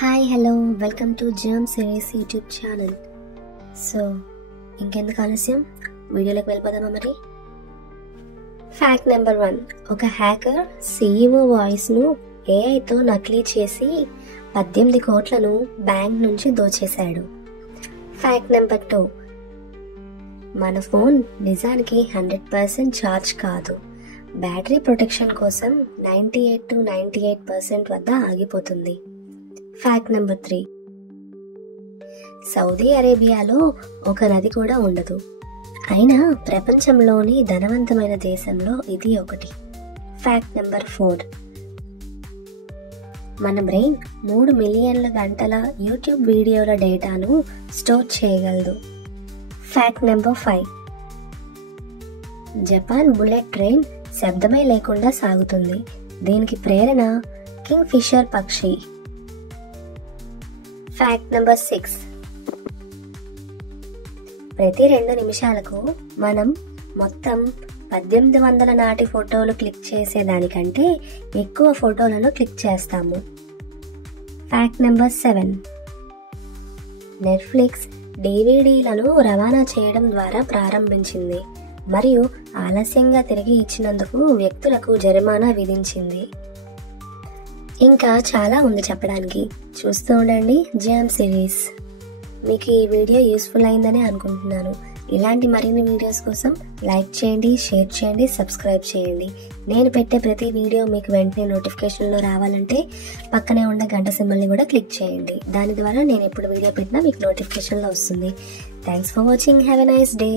Hi hello welcome to germ series YouTube channel. So ఇంకెందుకు ఆలస్యం, వీడియోలోకి వెళ్ళిపోదామా మరి. Fact number 1. ఒక హ్యాకర్ CEO వాయిస్ను ఏఐతో నకిలీ చేసి 18 కోట్లను బ్యాంక్ నుంచి దోచేశాడు. Fact number 2. మన ఫోన్ నిజానికి 100% ఛార్జ్ కాదు. బ్యాటరీ ప్రొటెక్షన్ కోసం 98 to 98% వద్ద ఆగిపోతుంది. Fact number 3. సౌదీ అరేబియాలో ఒక నది కూడా ఉండదు, అయినా ప్రపంచంలోని ధనవంతమైన దేశంలో ఇది ఒకటి. Fact number 4. మన బ్రెయిన్ 3 మిలియన్ల గంటల యూట్యూబ్ వీడియోల డేటాను స్టోర్ చేయగలదు. Fact number 5. Japan bullet train శబ్దమే లేకుండా సాగుతుంది. దీనికి ప్రేరణ కింగ్ ఫిషర్ పక్షి. Fact number 6. ప్రతి 2 నిమిషాలకు మనం మొత్తం 1800 నాటి ఫోటోలు క్లిక్ చేసేదానికంటే ఎక్కువ ఫోటోలను క్లిక్ చేస్తాము. Fact number 7. నెట్ఫ్లిక్స్ DVDలను రవాణా చేయడం ద్వారా ప్రారంభించింది మరియు ఆలస్యంగా తిరిగి ఇచ్చినందుకు వ్యక్తులకు జరిమానా విధించింది. ఇంకా చాలా ఉంది చెప్పడానికి, చూస్తూ ఉండండి జర్మ్ సిరీస్. మీకు ఈ వీడియో యూస్ఫుల్ అయిందని అనుకుంటున్నాను. ఇలాంటి మరిన్ని వీడియోస్ కోసం లైక్ చేయండి, షేర్ చేయండి, సబ్స్క్రైబ్ చేయండి. నేను పెట్టే ప్రతి వీడియో మీకు వెంటనే నోటిఫికేషన్లో రావాలంటే పక్కనే ఉన్న గంట సింబల్ని కూడా క్లిక్ చేయండి. దాని ద్వారా నేను ఎప్పుడు వీడియో పెట్టినా మీకు నోటిఫికేషన్లో వస్తుంది. Thanks for watching. Have a nice day.